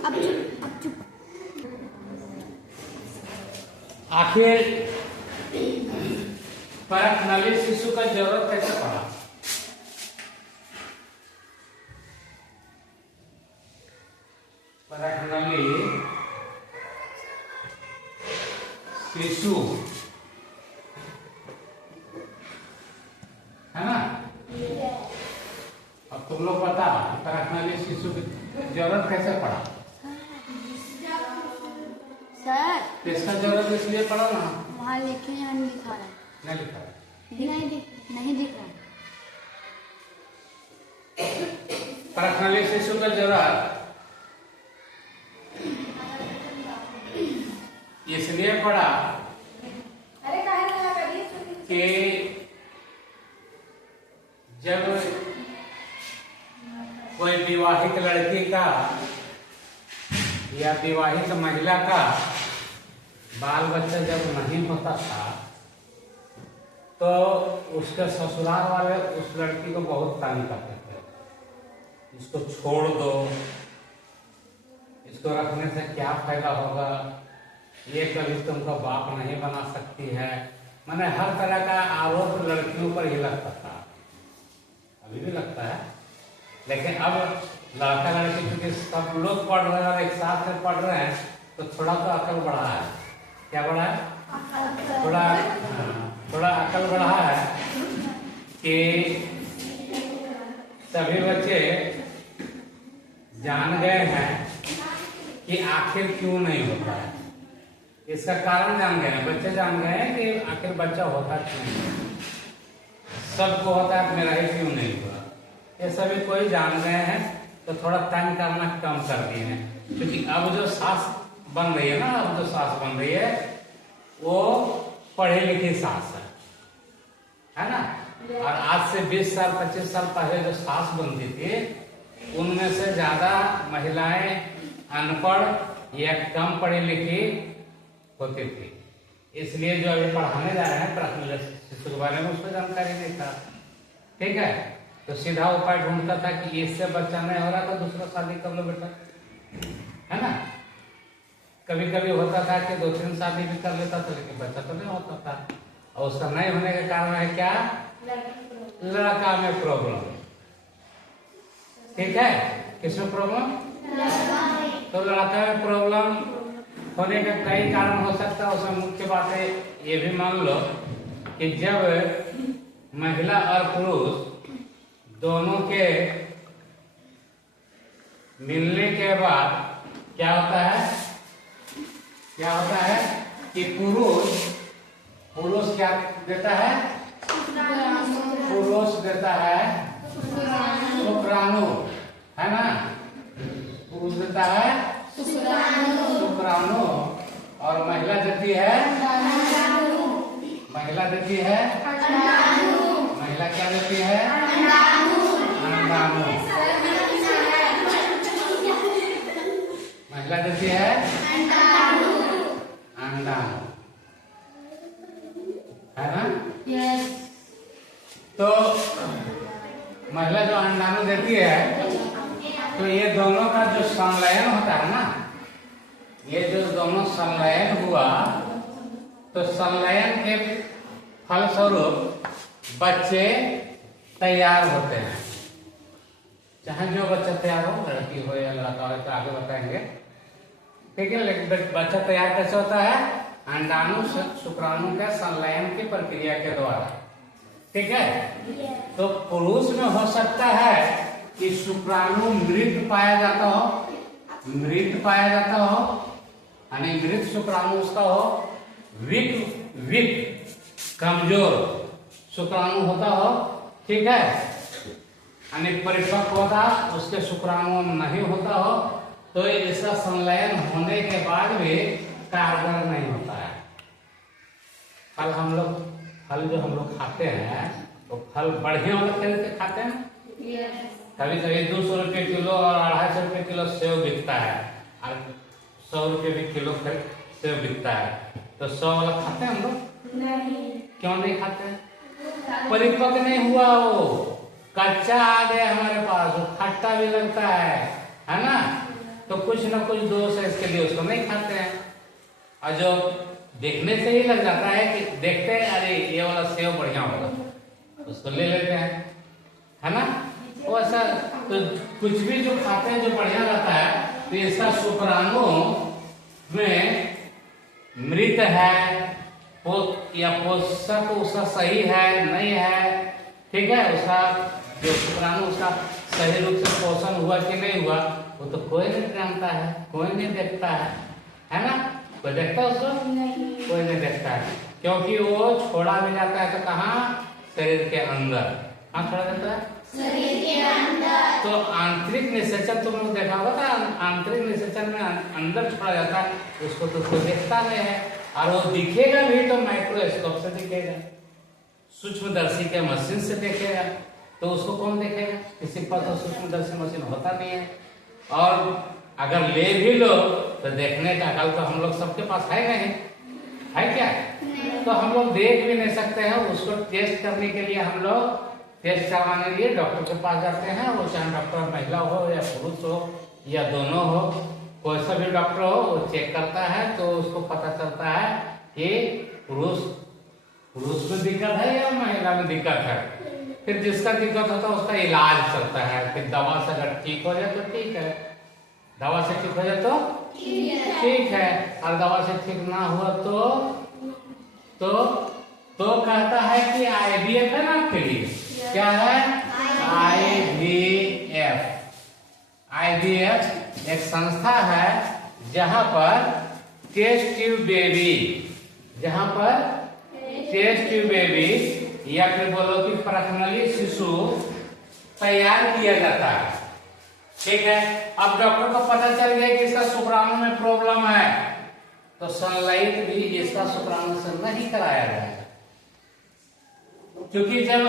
अब चुप। आखिर परख नली शिशु का जरूरत कैसे पड़ा? परख नली शिशु है ना? अब तुम लोग पता परख नली शिशु की जरूरत कैसे पड़ा? सर इसका जरूरत इसलिए पड़ा ना, वहाँ लिखे यहाँ नहीं दिखा रहा है। नहीं लिखा है। नहीं दिख रहा है। परख नली शिशु का जरूरत इसलिए पड़ा कि जब कोई विवाहित लड़की का या विवाहित महिला का बाल बच्चा जब नहीं होता था तो उसके ससुराल वाले उस लड़की को बहुत तंग करते थे। इसको छोड़ दो, इसको रखने से क्या फायदा होगा, ये कभी तुमको बाप नहीं बना सकती है। मैंने हर तरह का आरोप लड़कियों पर ही लगता था, अभी भी लगता है। लेकिन अब लड़का लड़की क्योंकि सब लोग पढ़ रहे हैं और एक साथ में पढ़ रहे हैं तो थोड़ा तो अकल बढ़ा है। क्या बढ़ा है? थोड़ा अकल बढ़ा है कि सभी बच्चे जान गए हैं कि आखिर क्यों नहीं होता है। इसका कारण जान गए हैं, बच्चे जान गए हैं कि आखिर बच्चा होता क्यों नहीं। सबको होता है, मेरा ही क्यों नहीं हुआ, ये सभी कोई जान गए हैं। तो थोड़ा तंग करना कम कर दिए हैं, क्योंकि अब जो सास बन रही है ना, अब जो सास बन रही है वो पढ़ी लिखी सास है ना। और आज से 20 साल 25 साल पहले जो सास बनती थी उनमें से ज्यादा महिलाएं अनपढ़ या कम पढ़ी लिखी होती थी। इसलिए जो अभी पढ़ाने जा रहे हैं प्राथमिक शिशु के बारे में उसको जानकारी नहीं था। ठीक है, तो सीधा उपाय ढूंढता था कि इससे बच्चा नहीं हो रहा तो दूसरा शादी कर लो बेटा, है ना। कभी कभी होता था कि 2-3 शादी भी कर लेता था लेकिन बच्चा तो नहीं होता था। और उसका नहीं होने का कारण है क्या? लड़का में प्रॉब्लम। ठीक है, किसमें प्रॉब्लम? तो लड़का में प्रॉब्लम होने का कई कारण हो सकता है। उसमें मुख्य बात है ये भी मान लो कि जब महिला और पुरुष दोनों के मिलने के बाद क्या होता है कि पुरुष क्या देता है? पुरुष देता है शुक्राणु, है ना। पुरुष देता है शुक्राणु और महिला देती है महिला क्या देती है? अंडाणु। महिला देती है अंडाणु, है ना। तो महिला जो अंडाणु देती है तो ये दोनों का जो संलयन होता है ना, ये जो दोनों संलयन हुआ तो संलयन के फलस्वरूप बच्चे तैयार होते हैं। चाहे जो बच्चा तैयार हो, लड़की हो या लड़का हो, तो आगे बताएंगे। ठीक है, लेकिन बच्चा तैयार कैसे होता है? अंडाणु शुक्राणु के संलयन की प्रक्रिया के द्वारा। ठीक है, तो पुरुष में हो सकता है कि शुक्राणु मृत पाया जाता हो, यानी मृत शुक्राणु उसका हो, वीक कमजोर शुक्राणु होता हो। ठीक है, यानी परिपक्व होता उसके शुक्राणु नहीं होता हो तो इसका संलयन होने के बाद भी कारगर नहीं होता है। फल जो हम लोग खाते हैं तो फल बढ़िया वाला खरीद के खाते हैं। कभी कभी 200 रुपये किलो और 250 रुपये किलो सेव बिकता है और 100 रुपये भी किलो सेव बिकता है, तो 100 वाला खाते हैं हम लोग? नहीं। क्यों नहीं खाते? परिपक्व नहीं हुआ, वो कच्चा आ गया हमारे पास, वो खट्टा भी लगता है ना। तो कुछ ना कुछ दोष है, इसके लिए उसको नहीं खाते हैं। और जो देखने से ही लग जाता है कि देखते हैं अरे ये वाला सेव बढ़िया होगा, उसको ले लेते हैं, है ना। वो ऐसा तो कुछ भी जो खाते हैं जो बढ़िया रहता है, तो इसका शुक्राणु में मृत है या पोषक उसका सही है नहीं है, ठीक है। उसका जो शुक्राणु उसका सही रूप से पोषण हुआ कि नहीं हुआ, वो तो कोई नहीं जानता है, कोई नहीं देखता है ना। कोई देखता है उसको? नहीं। कोई नहीं देखता है, क्योंकि वो छोड़ा भी जाता है तो कहाँ? शरीर के अंदर। कहाँ छोड़ा जाता है? शरीर के अंदर। तो आंतरिक निषेचन तुम लोग देखा होगा, आंतरिक निषेचन में अंदर छोड़ा जाता है, उसको तो कोई देखता नहीं है। और वो दिखेगा भी तो माइक्रोस्कोप से दिखेगा, सूक्ष्मदर्शी के मशीन से देखेगा, तो उसको कौन देखेगा? किसी पास तो सूक्ष्मदर्शी मशीन होता नहीं है। और अगर ले भी लो तो देखने का अकल तो हम लोग सबके पास है नहीं, है क्या? नहीं। तो हम लोग देख भी नहीं सकते हैं। उसको टेस्ट करने के लिए हम लोग टेस्ट करवाने के लिए डॉक्टर के पास जाते हैं, वो चाहे डॉक्टर महिला हो या पुरुष हो या दोनों हो, कोई सा भी डॉक्टर हो, वो चेक करता है तो उसको पता चलता है कि पुरुष में दिक्कत है या महिला में दिक्कत है। फिर जिसका दिक्कत होता है उसका इलाज चलता है, फिर दवा से अगर ठीक हो जाए तो ठीक है, दवा से ठीक हो जाए तो ठीक है, और दवा से ठीक ना हुआ तो कहता है कि IVF है ना आपके लिए, क्या है? IVF एक संस्था है जहां पर टेस्ट ट्यूब बेबी या फिर बोलो कि प्रखनली शिशु तैयार किया जाता है, ठीक है। अब डॉक्टर को पता चल गया कि इसका शुक्राणु में प्रॉब्लम है, तो सनलाइट भी इसका शुक्राणु से नहीं कराया जाएगा, क्योंकि जब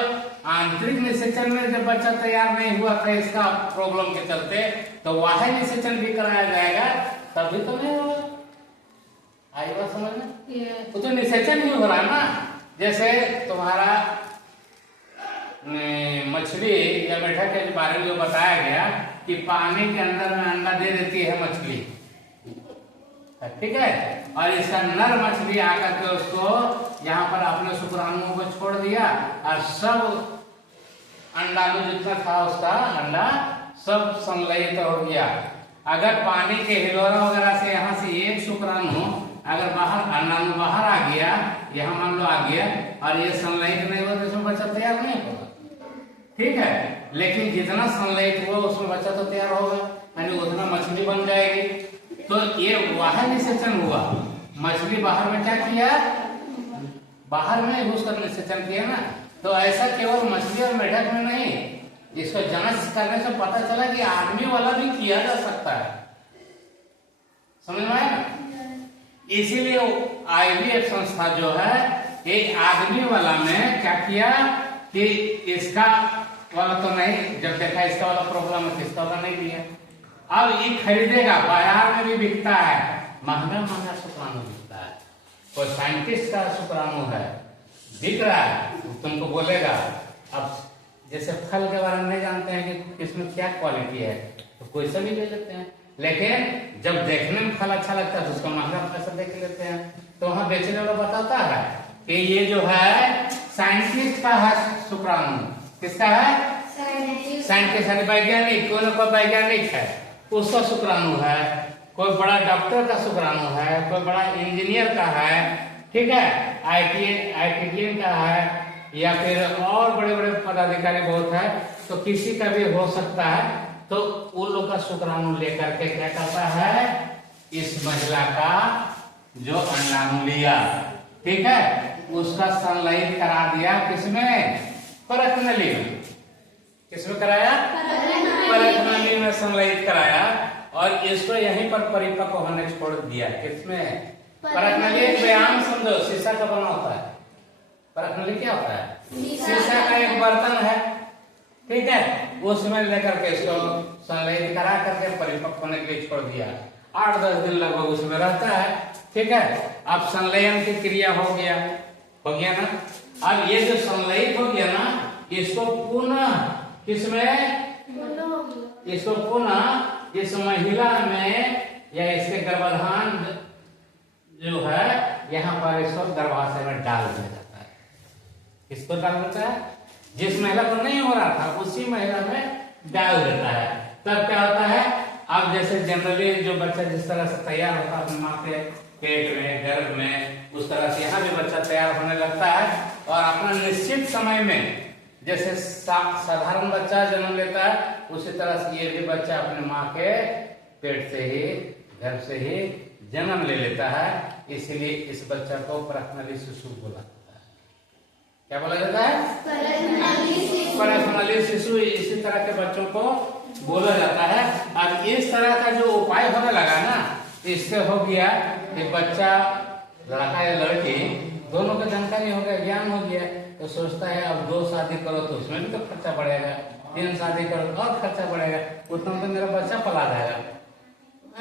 आंतरिक निषेचन में जब बच्चा तैयार नहीं हुआ था इसका प्रॉब्लम के चलते, तो वह निषेचन भी कराया जाएगा, तभी तो नहीं होगा। आई बात समझ में? वो तो निषेचन ही हो रहा है ना। जैसे तुम्हारा मछली या मेढक के बारे में जो बताया गया कि पानी के अंदर में अंडा दे देती है मछली, ठीक है, और इसका नर मछली आकर के उसको यहाँ पर अपने शुक्राणुओं को छोड़ दिया और सब अंडा में जितना था उसका अंडा सब संलयित हो गया। अगर पानी के हिलोरा वगैरह से यहाँ से एक शुक्राणु अगर बाहर अंडा में बाहर आ गया, यहाँ मान लो आ गया, और ये संलयित नहीं हुआ तो इसमें बच्चा तैयार नहीं होगा, ठीक है। लेकिन जितना संलयित हुआ उसमें बच्चा तो तैयार होगा, यानी उतना मछली बन जाएगी। तो ये बाहर निषेचन हुआ, मछली बाहर में क्या किया? बाहर में घुसकर निषेचन किया ना। तो ऐसा केवल मछली और मेढक में नहीं, इसको जांच करने से पता चला कि आदमी वाला भी किया जा सकता है, समझ में आया? इसीलिए IVF संस्था जो है एक आदमी वाला में क्या किया कि इसका वाला तो नहीं, जब देखा इसका वाला प्रॉब्लम है, इसका वाला नहीं लिया। अब ये खरीदेगा, बाजार में भी बिकता है, महंगा शुक्राणु बिकता है। कोई साइंटिस्ट का शुक्राणु है, बिक रहा है, तुमको बोलेगा। अब जैसे फल के बारे में नहीं जानते हैं कि इसमें क्या क्वालिटी है, तो कोई सा भी ले लेते हैं, लेकिन जब देखने में फल अच्छा लगता है तो उसका महंगा पैसा देख लेते हैं। तो वहां बेचने वाला बताता है कि ये जो है साइंटिस्ट का है शुक्राणु। किसका है? साइंटिस्ट है, वैज्ञानिक, कोई ना कोई वैज्ञानिक है, उसका शुक्राणु है। कोई बड़ा डॉक्टर का शुक्राणु है, कोई बड़ा इंजीनियर का है, ठीक है, IITian का है, या फिर और बड़े बड़े पदाधिकारी बहुत है, तो किसी का भी हो सकता है। तो उन लोग का शुक्राणु लेकर के क्या करता है, इस महिला का जो अंडाणु लिया, ठीक है, उसका संलयन करा दिया, किसमें? परखनली में। किसमें कराया? परखनली में संलयित कराया, और इसको यहीं पर परिपक्व होने छोड़ दिया। किसमें? परखनली एक व्यायाम समझो, शीशा का बना होता है। परखनली क्या होता है? शीशा का एक बर्तन है, ठीक है, उसमें लेकर के इसको संलयित करा करके परिपक्व होने के लिए छोड़ दिया। 8-10 दिन लगभग उसमें रहता है, ठीक है। अब संलयन की क्रिया हो गया ना। अब ये जो संलयित हो गया ना, इसको पुनः किसमें? इसको पुनः इस महिला में गर्भाधान जो है यहाँ पर इसको गर्भाशय में डाल दिया जाता है। किसको डाल देता है? जिस महिला को नहीं हो रहा था उसी महिला में डाल देता है। तब क्या होता है, अब जैसे जनरली जो बच्चा जिस तरह से तैयार होता है अपनी माँ के पेट में, गर्भ में, उस तरह से यहाँ भी बच्चा तैयार होने लगता है और अपना निश्चित समय में जैसे साधारण बच्चा जन्म लेता है उसी तरह से ये भी बच्चा अपने माँ के पेट से ही, गर्भ से ही जन्म ले लेता है। इसलिए इस बच्चा को परखनली शिशु बोला जाता है। क्या बोला जाता है? परखनली शिशु। इसी तरह के बच्चों को बोला जाता है। अब इस तरह का जो उपाय होने लगा ना, इससे हो गया कि बच्चा लड़का या लड़की दोनों को जानकारी हो गया, ज्ञान हो गया, तो सोचता है अब 2 शादी करो तो उसमें भी तो खर्चा बढ़ेगा, 3 शादी करो तो और खर्चा बढ़ेगा, उतना तो मेरा बच्चा पला जाएगा।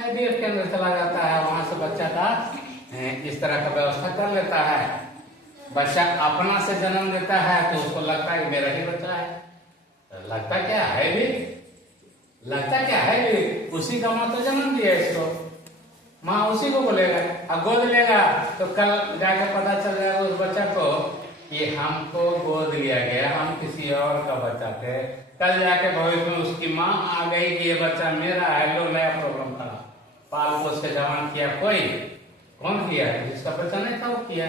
IVF के अंदर चला जाता है, वहां से बच्चा का इस तरह का व्यवस्था कर लेता है। बच्चा अपना से जन्म लेता है तो उसको लगता है मेरा ही बच्चा है। लगता क्या है भी, लगता क्या है भी, उसी का माँ तो जन्म दिया इसको, माँ उसी को बोलेगा। अब गोद लेगा तो कल जाकर पता चल जाएगा उस बच्चा को कि हमको गोद लिया गया, हम किसी और का बच्चा थे। कल जाके भविष्य में उसकी माँ आ गई कि ये बच्चा मेरा है, लो नया प्रॉब्लम खड़ा। पाल पोस के जवान किया कोई, कौन किया? जिसका बच्चा नहीं था वो किया।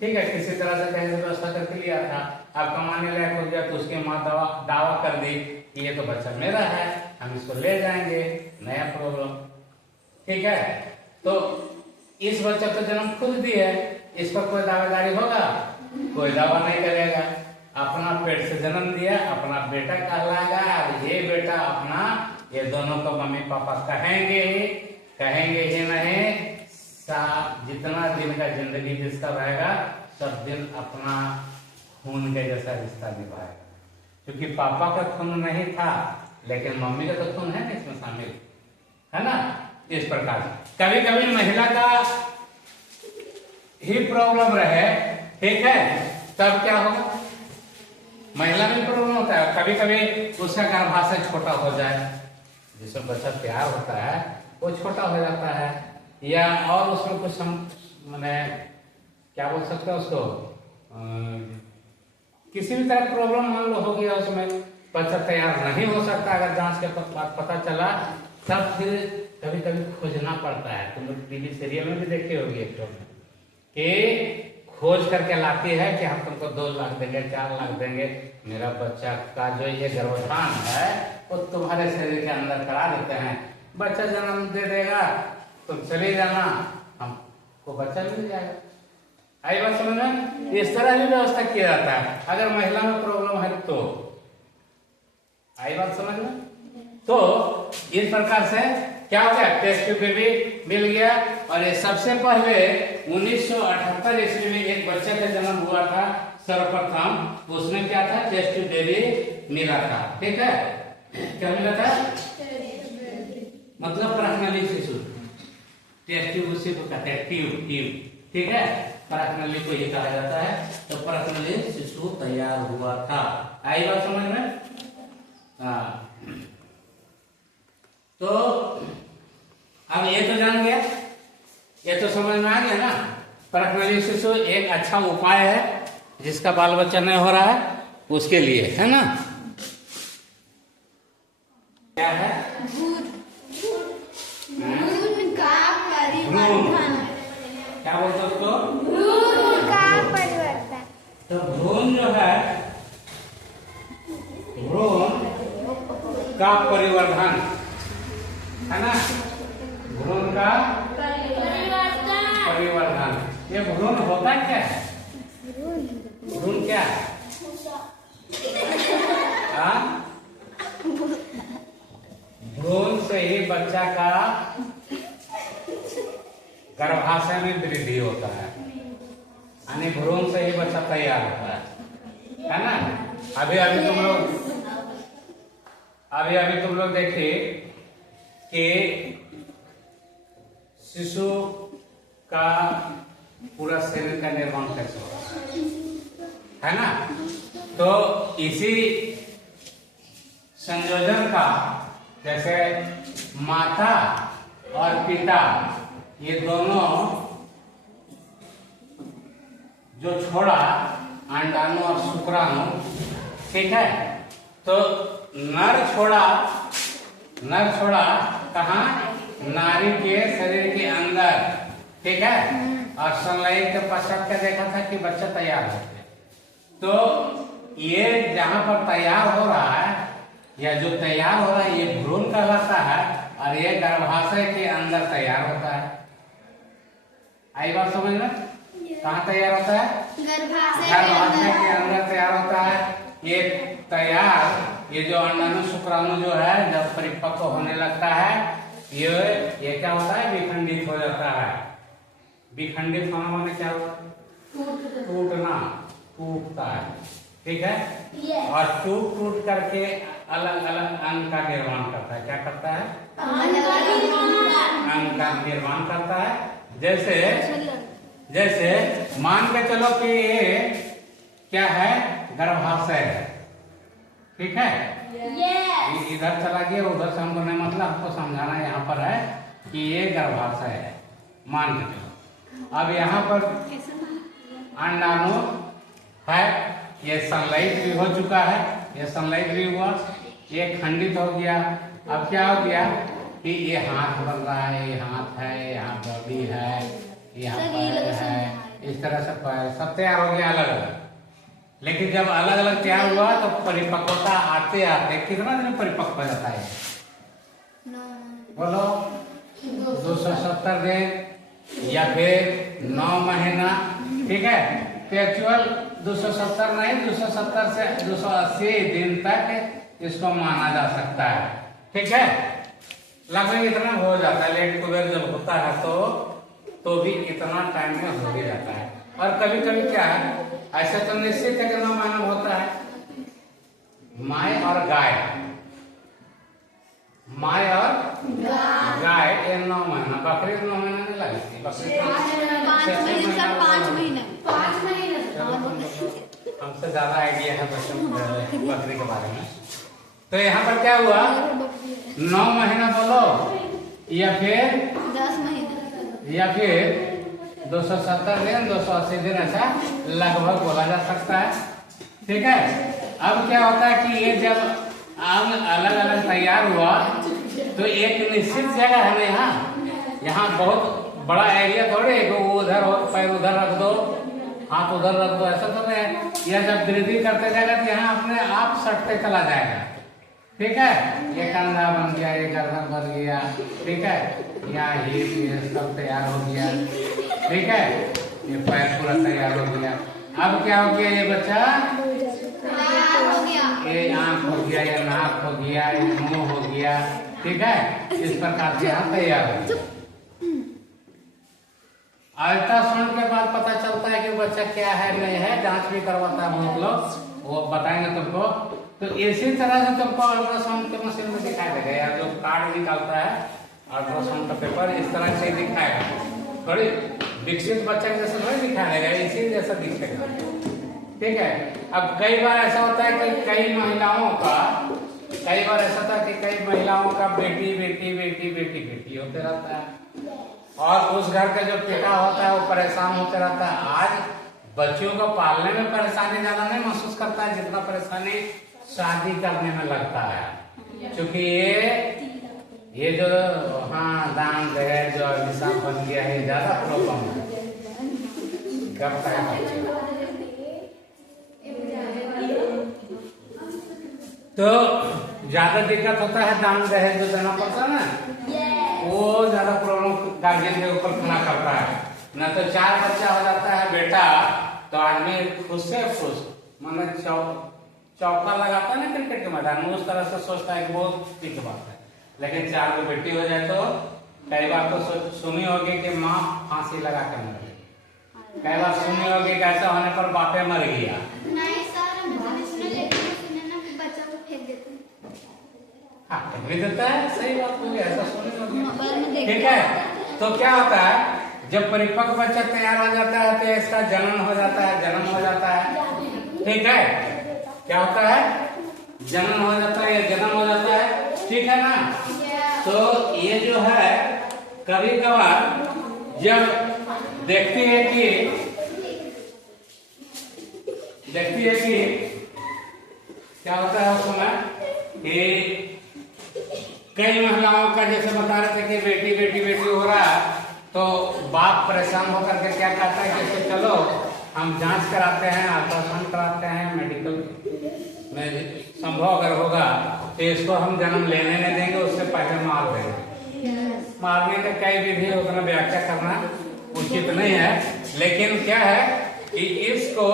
ठीक है, किसी तरह से कहीं से व्यवस्था करके लिया था, अब कमाने लायक हो गया तो उसकी माँ दावा कर दी कि ये तो बच्चा मेरा है, हम इसको ले जाएंगे, नया प्रॉब्लम। ठीक है, तो इस बच्चा तो जन्म खुद दी है, इस पर कोई दावेदारी होगा? कोई दावा नहीं करेगा। अपना पेट से जन्म दिया, अपना बेटा कहलाएगा। अब ये बेटा अपना, ये दोनों को मम्मी पापा कहेंगे ही नहीं। जितना दिन का जिंदगी जिसका रहेगा सब दिन अपना खून के जैसा रिश्ता निभाएगा। क्योंकि पापा का खून नहीं था लेकिन मम्मी का तो खून है ना इसमें शामिल, है ना। इस प्रकार कभी कभी महिला का ही प्रॉब्लम रहे, ठीक है, तब क्या होगा, महिला में प्रॉब्लम होता है। कभी कभी उसका गर्भाशय छोटा हो जाए, जिसमें बच्चा तैयार होता है वो छोटा हो जाता है, या और उसमें कुछ मैंने क्या बोल सकते हैं उसको, किसी भी तरह प्रॉब्लम मान लो हो गया, उसमें बच्चा तैयार नहीं हो सकता। अगर जांच के बाद पता चला तब फिर कभी कभी खोजना पड़ता है। तुम लोग टीवी सीरियल में भी देखे होगी एक कि खोज करके लाती है कि हम तुमको 2 लाख देंगे, 4 लाख देंगे, मेरा बच्चा का जो ये गर्भाधान है वो तुम्हारे शरीर के अंदर करा देते हैं, बच्चा जन्म दे देगा, तुम चले जाना, हमको बच्चा मिल जाएगा। आई बात समझ में? इस तरह भी व्यवस्था किया जाता है अगर महिला में प्रॉब्लम है तो। आई बात समझ में? तो इस प्रकार से क्या हो गया, टेस्ट ट्यूब बेबी मिल गया। और ये सबसे पहले 1978 ईस्वी में एक बच्चे का जन्म हुआ था सर्वप्रथम, उसमें क्या था, टेस्ट ट्यूब बेबी मिला था। ठीक है, क्या मिला था? मतलब परखनली शिशु। टेस्ट ट्यूब उसी को कहते हैं, ट्यूब। ठीक है, परखनली को ये कहा जाता है। तो परखनली शिशु तैयार हुआ था। आई बात समझ में? हाँ, तो अब ये तो जान गया, ये तो समझ में आ गया ना। परखनली शिशु एक अच्छा उपाय है जिसका बाल बच्चा नहीं हो रहा है उसके लिए, है ना। क्या है? भ्रूण का परिवर्तन। क्या बोलते उसको? भ्रूण का परिवर्तन। तो भ्रूण जो है, भ्रूण का परिवर्धन, है ना, भ्रूण का परिवर्धन। ये भ्रूण होता क्या है? भ्रूण क्या है? भ्रूण से ही बच्चा का गर्भाशय में वृद्धि होता है, यानी भ्रूण से ही बच्चा तैयार होता है ना। अभी तुम लोग देखिए कि शिशु का पूरा शरीर का निर्माण कैसे होता है ना। तो इसी संयोजन का, जैसे माता और पिता ये दोनों जो छोड़ा अंडाणु और शुक्राणु, ठीक है, तो नर छोड़ा कहाँ, नारी के शरीर के अंदर, ठीक है, और संलयन के पश्चात क्या देखा था कि बच्चा तैयार हो गया। तो ये जहां पर तैयार हो रहा है या जो तैयार हो रहा है ये भ्रूण कहलाता है, और ये गर्भाशय के अंदर तैयार होता है। आई बात समझ में? कहाँ तैयार होता है? गर्भाशय के अंदर तैयार होता है। ये तैयार, ये जो अंडाणु शुक्राणु जो है जब परिपक्व होने लगता है, ये क्या होता है, विखंडित हो जाता है। विखंडित होना माने क्या हुआ? टूटना, टूटता है, ठीक है। और टूट करके अलग अलग अंग का निर्माण करता है। क्या करता है? अंग का निर्माण करता है। जैसे मान के चलो कि ये क्या है, गर्भाशय है, ठीक है। इधर चला गया, उधर से हमको नहीं, मतलब हमको समझाना यहाँ पर है कि ये गर्भाशय है, मान के चलो। अब यहाँ पर अंडाणु है, ये संलयित भी हो चुका है, ये संलयित भी हुआ, ये खंडित हो गया। अब क्या हो गया कि ये हाथ बन रहा है, ये हाथ है, यहाँ बॉडी है, यहाँ पैर है, इस तरह से पैर सब तैयार हो गया अलग अलग। लेकिन जब अलग अलग तैयार हुआ तो परिपक्वता आते आते कितना दिन परिपक्व हो जाता है? बोलो 270 दिन या फिर 9 महीना, ठीक है। तो एक्चुअल 270 नहीं, 270 से 280 दिन तक इसको माना जा सकता है, ठीक है। लगभग इतना हो जाता है। लेट कुबेर जब होता है तो भी इतना टाइम में हो ही जाता है। और कभी कभी क्या है, ऐसा तो निश्चित है कि 9 महीना होता है। माय और गाय ये 9 महीना, बकरी 9 महीना नहीं लगती, बकरी 5 महीने। हमसे ज्यादा आइडिया है बकरी के बारे में। तो यहाँ पर क्या हुआ, 9 महीना बोलो या फिर 10 महीने या फिर 270 दिन, 280 दिन, ऐसा लगभग बोला जा सकता है, ठीक है। अब क्या होता है कि ये जब अलग अलग तैयार हुआ तो एक निश्चित जगह है ना, यहाँ बहुत बड़ा एरिया थोड़े, उधर पैर उधर रख दो, हाथ उधर रख दो, ऐसा तो नहीं। यह जब वृद्धि करते जाएगा तो यहाँ अपने आप सटते चला जाएगा, ठीक है। ये कंधा बन गया, ये गर्दन बन गया, ठीक है, यहाँ हिप ये सब तैयार हो गया, ठीक है। ये पैर पूरा तैयार हो गया। अब क्या हो गया, ये बच्चा ये आँख हो गया, ये नाक हो गया, ये मुंह हो गया, ठीक है। इस प्रकार से यहाँ तैयार हो गया। अल्ट्रासाउंड के बाद पता चलता है कि बच्चा क्या है नहीं है, जांच भी करवाता है बहुत लोग, वो बताएंगे तुमको। तो इसी तरह से तुमको अल्ट्रासाउंड के मशीन में दिखाई देगा, या जो कार्ड निकालता है अल्ट्रासाउंड का पेपर, इस तरह से दिखाएगा। थोड़ी विकसित बच्चा जैसा थोड़ी दिखाई देगा, इसी जैसा दिखेगा, ठीक है। अब कई बार ऐसा होता है कि कई महिलाओं का बेटी बेटी बेटी बेटी बेटी होते रहता है, और उस घर का जो पिता होता है वो परेशान होते रहता है। आज बच्चों को पालने में परेशानी ज्यादा नहीं महसूस करता है जितना परेशानी शादी करने में लगता है, क्योंकि ये जो दान दहेज जो निशान बन गया है, ज्यादा प्रॉब्लम करता है। तो ज्यादा दिक्कत होता है, दान दहेज जो देना पड़ता है ना, वो ज्यादा प्रॉब्लम गार्जियन के ऊपर खड़ा करता है। न तो 4 बच्चा हो जाता है बेटा तो आदमी खुश से खुश, मतलब चौका लगाता है ना क्रिकेट के मैदान में, उस तरह से सोचता है कि बहुत ठीक बात है। लेकिन 4 को बेटी हो जाए तो कई बार तो सुनी होगी कि माँ फांसी लगा के मर गई, कई बार सुनी होगी कि ऐसा होने पर बापे मर गया। नहीं सर, मैंने सुना ना कि बच्चा को फेंक देते हैं। हाँ, फेंक देता है, सही बात होगी, ऐसा सुनी होगी, ठीक है। तो क्या होता है, जब परिपक्व बच्चा तैयार हो जाता है तो इसका जन्म हो जाता है, ठीक है। क्या होता है, जन्म हो जाता है, ठीक है ना। तो ये जो है कभी कभार जब देखती है कि क्या होता है उस समय कि कई महिलाओं का जैसे बता रहे थे कि बेटी हो रहा है, तो बाप परेशान होकर के क्या कहता है कि चलो हम जांच कराते हैं, अल्ट्रासाउंड कराते हैं, मेडिकल में संभव अगर होगा तो इसको हम जन्म लेने नहीं देंगे, उससे पहले मार देंगे। मारने का कई विधि उतना व्याख्या करना उचित नहीं है, लेकिन क्या है कि इसको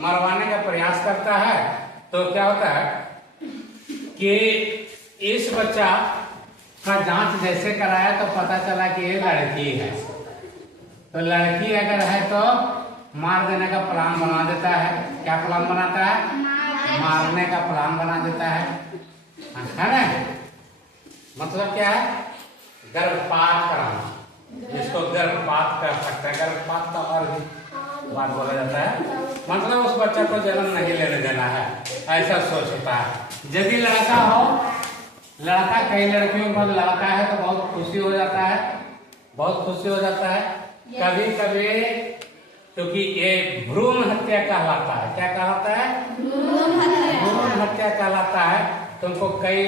मरवाने का प्रयास करता है। तो क्या होता है कि इस बच्चा का जांच जैसे कराया तो पता चला कि ये लड़की है, तो लड़की अगर है तो मार देने का प्लान बना देता है। क्या प्लान बनाता है? मारने का प्लान बना देता है ना। मतलब क्या है? गर्भपात कराना, जिसको गर्भपात कर सकता है। गर्भपात का और भी बात बोला जाता है, मतलब उस बच्चा को जन्म नहीं लेने देना है, ऐसा सोचता है। यदि लड़का हो, लड़का, कई लड़कियों को लड़का है तो बहुत खुशी हो जाता है, बहुत खुशी हो जाता है। कभी कभी क्योंकि ये भ्रूण हत्या कहलाता है। क्या कहलाता है? भ्रूण हत्या कहलाता है। तुमको कई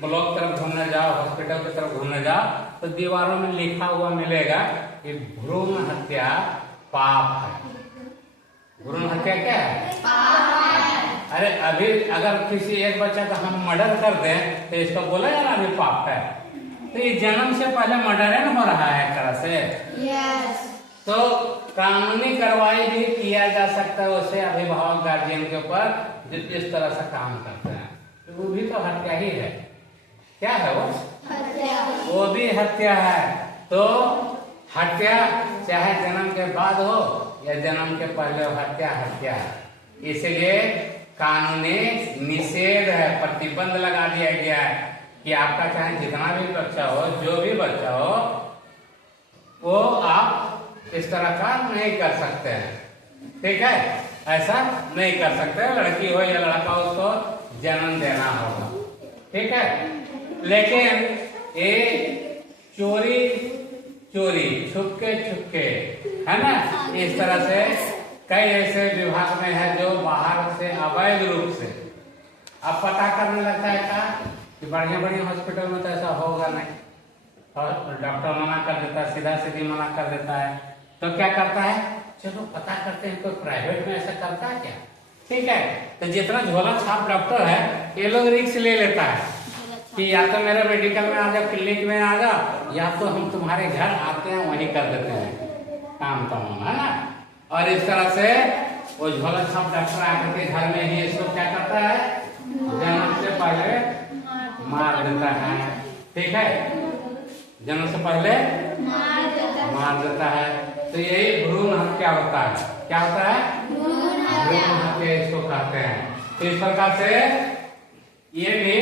ब्लॉक तरफ घूमने जाओ, हॉस्पिटल की तरफ घूमने जाओ, तो दीवारों में लिखा हुआ मिलेगा कि भ्रूण हत्या पाप है। भ्रूण हत्या क्या है? पाप है। अरे अभी अगर किसी एक बच्चा का हम मर्डर कर दें तो इसको बोला जा रहा अभी पाप है, तो ये जन्म से पहले मर्डर हो रहा है एक तरह से। यस। तो कानूनी कार्रवाई भी किया जा सकता है उससे अभिभावक गार्जियन के ऊपर जो इस तरह से काम करते हैं, तो वो भी तो हत्या ही है। क्या है वो? हत्या। वो भी हत्या है। तो हत्या चाहे जन्म के बाद हो या जन्म के पहले हो, हत्या हत्या है। इसलिए कानूनी निषेध है, प्रतिबंध लगा दिया गया है कि आपका चाहे जितना भी बच्चा हो, जो भी बच्चा हो, वो आप इस तरह का नहीं कर सकते हैं। ठीक है, ऐसा नहीं कर सकते। लड़की हो या लड़का हो, उसको जन्म देना होगा। ठीक है, लेकिन ये चोरी छुपके है ना, इस तरह से कई ऐसे विभाग में है जो बाहर से अवैध रूप से अब पता करने लगता है का कि बढ़िया हॉस्पिटल में तो ऐसा होगा नहीं, और डॉक्टर मना कर देता है, सीधा सीधी मना कर देता है। तो क्या करता है, चलो पता करते हैं कोई प्राइवेट में ऐसा करता है क्या। ठीक है, तो जितना झोला छाप डॉक्टर है ये लोग रिस्क ले लेता है कि या तो मेरे मेडिकल में आ जाओ, क्लिनिक में आ जाओ, या तो हम तुम्हारे घर आते हैं वहीं कर देते हैं काम तमाम, है ना। और इस तरह से वो झोला छाप डॉक्टर आकर के घर में ही इसको क्या करता है, जन्म से पहले मार देता है। ठीक है, जन्म से पहले मार देता है। तो यही भ्रूण हत्या होता है। क्या होता है? भ्रूण हत्या इसको कहते हैं। तो इस प्रकार से ये भी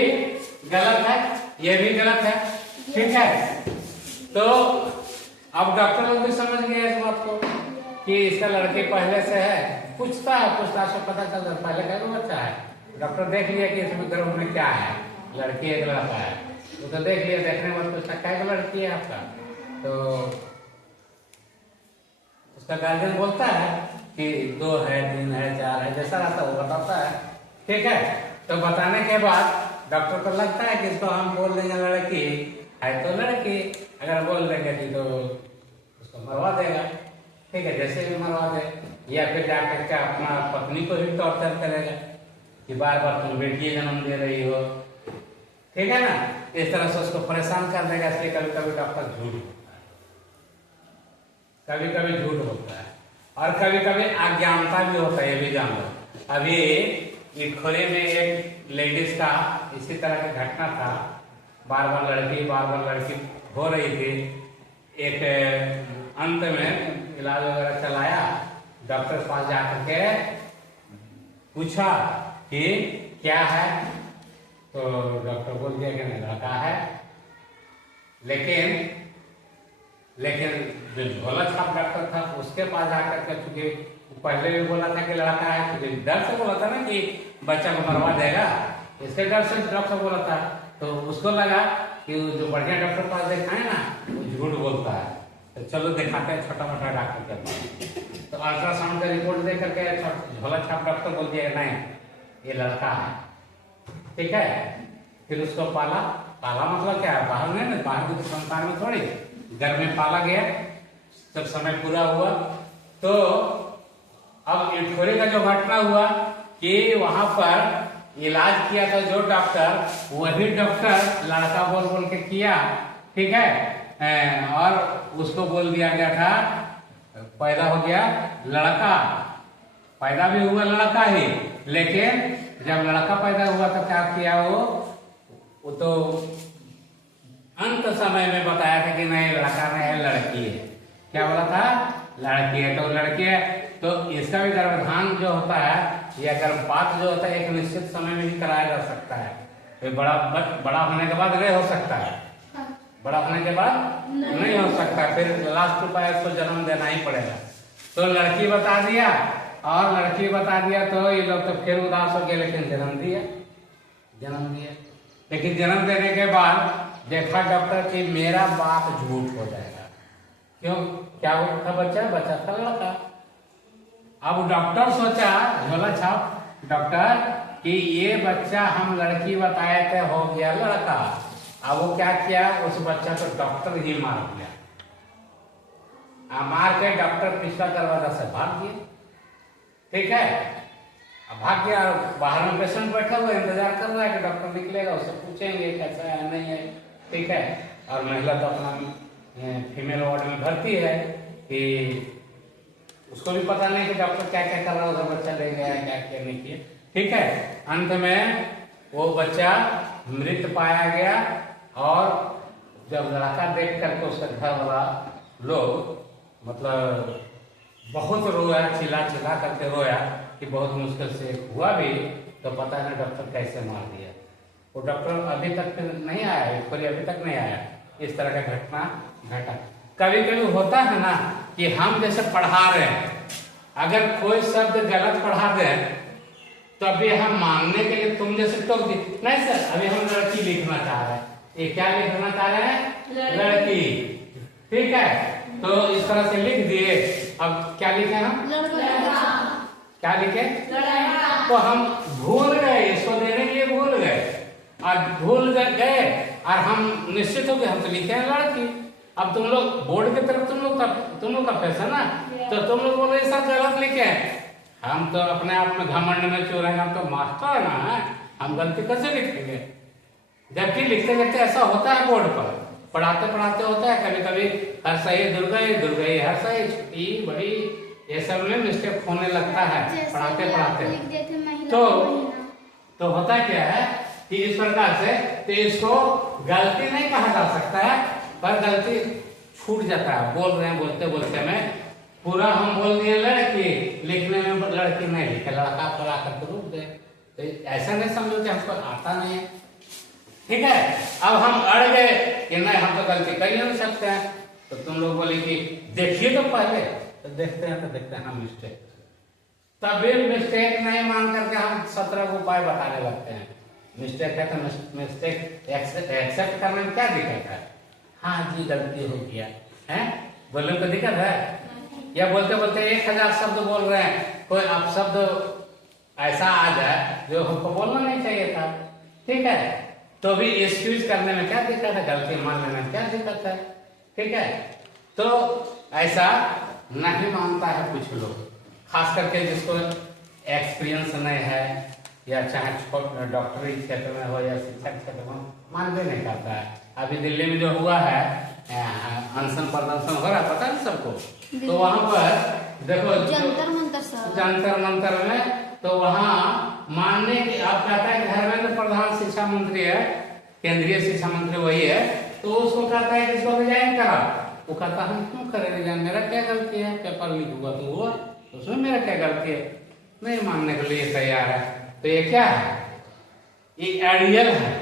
गलत है, ये भी गलत है। ठीक है, तो अब डॉक्टर लोग भी समझ गए इस बात को कि इसका लड़की पहले से है। पूछताछ से पता चलता है पहले का बच्चा है। डॉक्टर देख लिया कि इसमें गर्भ में क्या है, लड़की एक लड़का है, तो देख लिया। देखने के बाद पूछता क्या लड़की है आपका, तो उसका गार्जियन बोलता है कि 2 है, 3 है, 4 है, जैसा रहता है वो बताता है। ठीक है, तो बताने के बाद डॉक्टर को लगता है कि इसको हम बोल देंगे लड़की है तो लड़की, अगर बोल देंगे कि तो उसको मरवा देगा। ठीक है, जैसे भी मरवा दे, या फिर जाकर के अपना पत्नी को भी टॉर्चर करेगा कि बार बार तुम बेटी जन्म दे रही हो। ठीक है ना, इस तरह से उसको परेशान कर देगा। इसलिए कभी कभी डॉक्टर झूठ होता है, कभी कभी झूठ होता है, और कभी कभी अज्ञानता भी होता है। ये भी जान लो, अभी इटखोरी में एक लेडीज का इसी तरह की घटना था। बार बार लड़की हो रही थी। एक अंत में इलाज वगैरह चलाया, डॉक्टर के पास जाकर के पूछा कि क्या है, तो डॉक्टर बोल दिया कि नहीं लड़का है। लेकिन जो झोला छाप डॉक्टर था उसके पास जाकर के, चूंकि पहले भी बोला था कि लड़का है, क्योंकि डर से बोला था ना कि बच्चा को मरवा देगा, इसके डर से डॉक्टर बोला था। तो उसको लगा कि जो बढ़िया डॉक्टर पास दिखाए ना वो झूठ बोलता है, तो चलो दिखाते हैं छोटा मोटा डॉक्टर के पास। तो अल्ट्रासाउंड का रिपोर्ट देख करके झोला छाप डॉक्टर बोल दिया नहीं ये लड़का है, ठीक है। फिर उसको पाला, पाला मतलब क्या है, बाहर में ना, बाहर की तो संसार में थोड़ी, घर में पाला गया। जब समय पूरा हुआ तो अब इटखोरे का जो घटना हुआ कि वहां पर इलाज किया था जो डॉक्टर, वही डॉक्टर लड़का बोल बोल के किया, ठीक है। और उसको बोल दिया गया था, पैदा हो गया लड़का, पैदा भी हुआ लड़का ही, लेकिन जब लड़का पैदा हुआ तो क्या किया वो तो अंत समय में बताया था कि नहीं लड़का नहीं है लड़की है। क्या बोला था, लड़की है तो लड़की है। तो इसका भी गर्भाधान जो होता है या गर्भपात जो होता है एक निश्चित समय में ही कराया जा सकता है। तो बड़ा होने के बाद नहीं हो सकता है, बड़ा होने के बाद नहीं हो सकता, फिर लास्ट उपाय उसको जन्म देना ही पड़ेगा। तो लड़की बता दिया, और लड़की बता दिया तो ये लोग तो फिर उदास हो गए, लेकिन जन्म दिया। लेकिन जन्म देने के बाद देखा डॉक्टर कि मेरा बात झूठ हो जाएगा। क्यों, क्या था बच्चा था लड़का। अब डॉक्टर सोचा, झोला छाप डॉक्टर, कि ये बच्चा हम लड़की बताए थे हो गया लड़का। अब वो क्या किया, उस बच्चा को डॉक्टर ही मार दिया। मार के डॉक्टर पिछला दरवाजा से भाग गया, ठीक है। अब भाग गया, बाहर में पेशेंट बैठा हुआ इंतजार कर रहा है कि डॉक्टर निकलेगा, उससे पूछेंगे कैसा है नहीं है, ठीक है। और महिला तो अपना फीमेल वार्ड में भर्ती है कि उसको भी पता नहीं कि डॉक्टर क्या क्या कर रहा है, उधर बच्चा ले गया क्या क्या नहीं किया, ठीक है। अंत में वो बच्चा मृत पाया गया। और जब लड़का देख करके उसका घर वाला लोग मतलब बहुत रोया, चिल्ला करके रोया कि बहुत मुश्किल से हुआ भी, तो पता नहीं डॉक्टर कैसे मार दिया। वो डॉक्टर अभी तक नहीं आया, कोई अभी तक नहीं आया। इस तरह का घटना घटा। कभी कभी होता है ना कि हम जैसे पढ़ा रहे हैं, अगर कोई शब्द गलत पढ़ा दे तो अभी हम मानने के लिए तुम जैसे टोक दी, नहीं सर अभी हम लड़की लिखना चाह रहे हैं, ये क्या लिखना चाह रहे हैं, लड़की, ठीक है। तो इस तरह से लिख दिए। अब क्या लिखे हम, क्या लिखे, तो हम भूल गए, इसको देने के लिए भूल गए, और भूल गए और हम निश्चित हो गए हम तो लिखे हैं लड़की। अब तुम लोग बोर्ड की तरफ तुम लोग का फैशन है, तो तुम लोग बोलो ऐसा गलत लिखे। हम तो अपने आप में घमंड में चोर हैं, हम तो मास्टर ना है, हम गलती कैसे लिखेंगे। जबकि लिखते लिखते ऐसा होता है, बोर्ड पर पढ़ाते पढ़ाते होता है कभी कभी हर सही दुर्गई हर सही छुट्टी बड़ी, ये सब में मिस्टेक होने लगता है पढ़ाते पढ़ाते। तो होता क्या है कि इस प्रकार से तो इसको गलती नहीं कहा जा सकता है, पर गलती छूट जाता है। बोल रहे हैं बोलते बोलते में पूरा हम बोल दिए लड़की, लिखने में लड़की नहीं लिखे, लड़का पढ़ा कर रुक गए। तो ऐसा नहीं समझो कि हमको आता नहीं है, ठीक है। अब हम अड़ गए कि नहीं हम तो गलती कर ही नहीं सकते हैं। तो तुम लोग बोले कि देखिए तो पहले, तो देखते हैं हम मिस्टेक, तभी मिस्टेक नहीं मान करके हम 17 उपाय बताने लगते हैं। मिस्टेक है तो मिस्टेक एक्सेप्ट करने में क्या दिक्कत है, हाँ जी गलती हो गया है, बोलने को दिक्कत है। या बोलते बोलते 1000 शब्द बोल रहे हैं, कोई अपशब्द ऐसा आ जाए जो हमको बोलना नहीं चाहिए था, ठीक है, तो भी एक्सक्यूज करने में क्या दिक्कत है, गलती मान लेने में क्या दिक्कत है, ठीक है। तो ऐसा नहीं मानता है कुछ लोग, खास करके जिसको एक्सपीरियंस नहीं है, या चाहे डॉक्टरी क्षेत्र में हो या शिक्षा क्षेत्र में, मान भी नहीं करता है। अभी दिल्ली में जो हुआ है अनशन प्रदर्शन हो रहा है, पता है सबको, तो वहां पर देखो जंतर मंतर में, तो वहाँ मानने की आप कहता है धर्मेंद्र प्रधान शिक्षा मंत्री है, केंद्रीय शिक्षा मंत्री वही है, तो उसको कहता है कि इसको रिजाइन करा। वो कहता हम क्यों करें रिजाइन, मेरा क्या गलती है, पेपर लीक हुआ तो हुआ, उसमें मेरा क्या गलती है, नहीं मानने के लिए तैयार है। तो ये क्या है, ये एडियल है,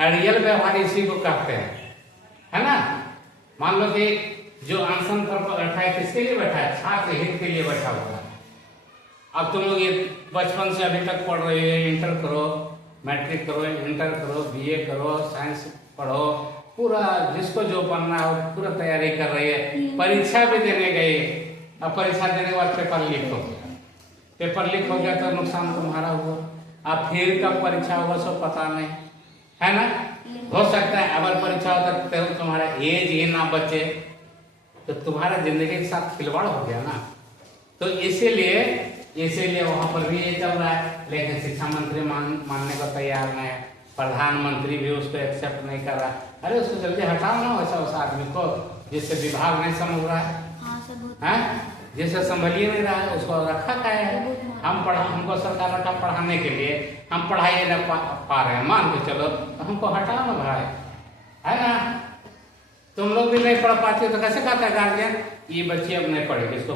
एडियल व्यवहार इसी को कहते हैं, है ना। मान लो कि जो अनशन पर बैठा है किसके लिए बैठा है, छात्र हित के लिए बैठा हुआ है। अब तुम लोग ये बचपन से अभी तक पढ़ रहे हो, इंटर करो, मैट्रिक करो, इंटर करो, बीए करो, साइंस पढ़ो, पूरा जिसको जो बनना है वो पूरा तैयारी कर रही है, परीक्षा भी देने गई, अब परीक्षा देने के बाद पेपर लीक हो गया, पेपर लीक हो गया तो नुकसान तुम्हारा हुआ। अब फिर कब परीक्षा होगा सो पता नहीं, है ना। हो सकता है अगर परीक्षा होता तो तुम्हारा एज ही ना बचे तो तुम्हारा जिंदगी के साथ खिलवाड़ हो गया ना। तो इसीलिए वहां पर भी ये चल रहा है, लेकिन शिक्षा मंत्री मानने को तैयार नहीं है, प्रधानमंत्री भी उसको एक्सेप्ट नहीं कर रहा। अरे उसको जल्दी हटाओ ना वैसा उस आदमी को जिससे विभाग नहीं समझ रहा है, जिससे संभल ही नहीं रहा है, उसको रखा क्या है। हमको सरकार रखा पढ़ाने के लिए, हम पढ़ाई न पा रहे हैं मान के चलो, तो हमको हटाओ ना भाई, है ना। तुम लोग भी नहीं पढ़ पाते तो कैसे कहता है गार्जियन ये बच्ची अब नहीं पढ़ेगी, इसको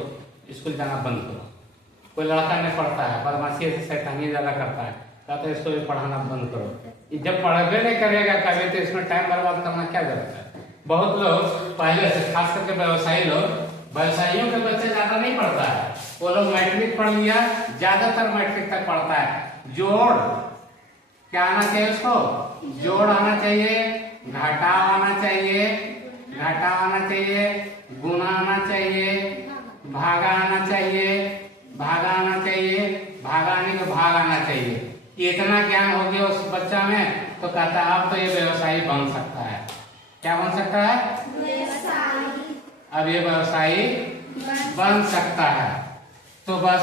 स्कूल जाना बंद करो। कोई लड़का नहीं पढ़ता है, बदमाशी शैतानी ज्यादा करता है, कहते इसको भी पढ़ाना बंद करो। जब पढ़ाबे नहीं करेगा कभी तो इसमें टाइम बर्बाद करना क्या जरूरत है। बहुत लोग पहले से, खास करके व्यवसायी लोग, व्यवसायियों के बच्चे ज्यादा नहीं पढ़ता है, वो लोग मैट्रिक पढ़ लिया, ज्यादातर मैट्रिक तक पढ़ता है। जोड़ क्या आना चाहिए उसको, जोड़ आना चाहिए, घटा आना चाहिए, गुणा आना चाहिए, भागा आना चाहिए, भागा आने को भाग आना चाहिए। इतना ज्ञान हो गया उस बच्चा में तो कहता है अब तो ये व्यवसायी बन सकता है। क्या बन सकता है? अब ये व्यवसायी बन सकता है। तो बस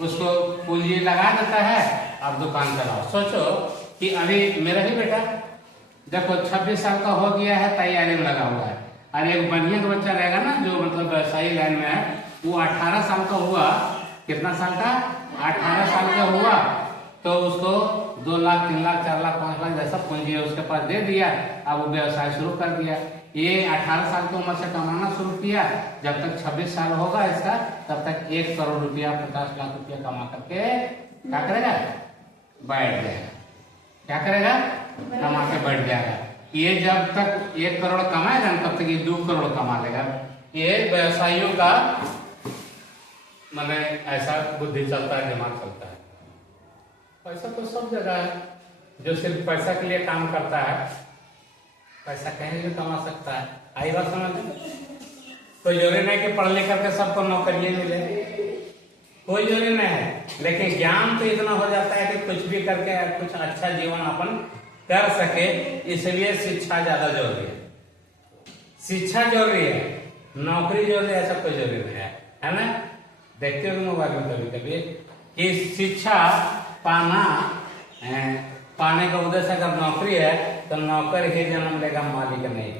उसको पूंजी लगा देता है, अब दुकान चलाओ। सोचो कि अभी मेरा ही बेटा देखो 26 साल का हो गया है, तैयारी में लगा हुआ है, और एक बढ़िया का बच्चा रहेगा ना जो मतलब व्यवसायी लाइन में है, वो 18 साल का हुआ, कितना साल का? 18 साल का हुआ तो उसको 2 लाख 3 लाख 4 लाख 5 लाख जैसा पूंजी है उसके पास दे दिया, अब वो व्यवसाय शुरू कर दिया। ये 18 साल की उम्र से कमाना शुरू किया, जब तक 26 साल होगा इसका तब तक 1 करोड़ रुपया 50 लाख रुपया कमा करके क्या करेगा? बैठ जाएगा। क्या करेगा? कमा के बैठ जाएगा। ये जब तक 1 करोड़ कमाएगा तब तक ये 2 करोड़ कमा लेगा। ये व्यवसायियों का माने ऐसा बुद्धि चलता है, दिमाग चलता है। पैसा तो सब जगह है, जो सिर्फ पैसा के लिए काम करता है पैसा कहीं भी कमा सकता है। आई बात समझ में? कोई जरूरी नहीं कि पढ़ लिख करके सबको नौकरी मिले, कोई जरूरी नहीं है, लेकिन ज्ञान तो इतना हो जाता है कि कुछ भी करके कुछ अच्छा जीवन अपन कर सके, इसलिए शिक्षा ज्यादा जरूरी है। शिक्षा जरूरी है, नौकरी जरूरी है, ऐसा कोई जरूरी नहीं है ना। देखते हो मोबाइल में कभी कभी कि शिक्षा पाने का उद्देश्य अगर नौकरी है तो नौकर ही जन्म लेगा, मालिक नहीं।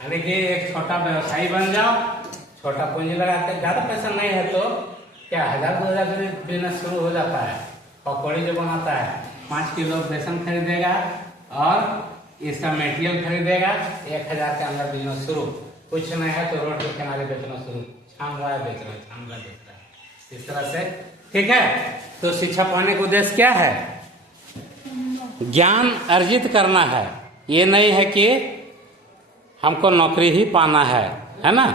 यानी कि एक छोटा व्यवसायी बन जाओ, छोटा पूंजी लगाते, ज्यादा पैसा नहीं है तो क्या 1000-2000 से बिजनेस शुरू हो जाता है। पकौड़ी जो बनाता है 5 किलो बेसन खरीदेगा और इसका मटेरियल खरीदेगा, 1000 के अंदर बिजनेस शुरू। कुछ नहीं है तो रोड के किनारे बेचना शुरू, छान रहा है बेच रहा है, छान रहा है बेच रहा है, इस तरह से। ठीक है, तो शिक्षा पाने का उद्देश्य क्या है? ज्ञान अर्जित करना है, ये नहीं है कि हमको नौकरी ही पाना है ना।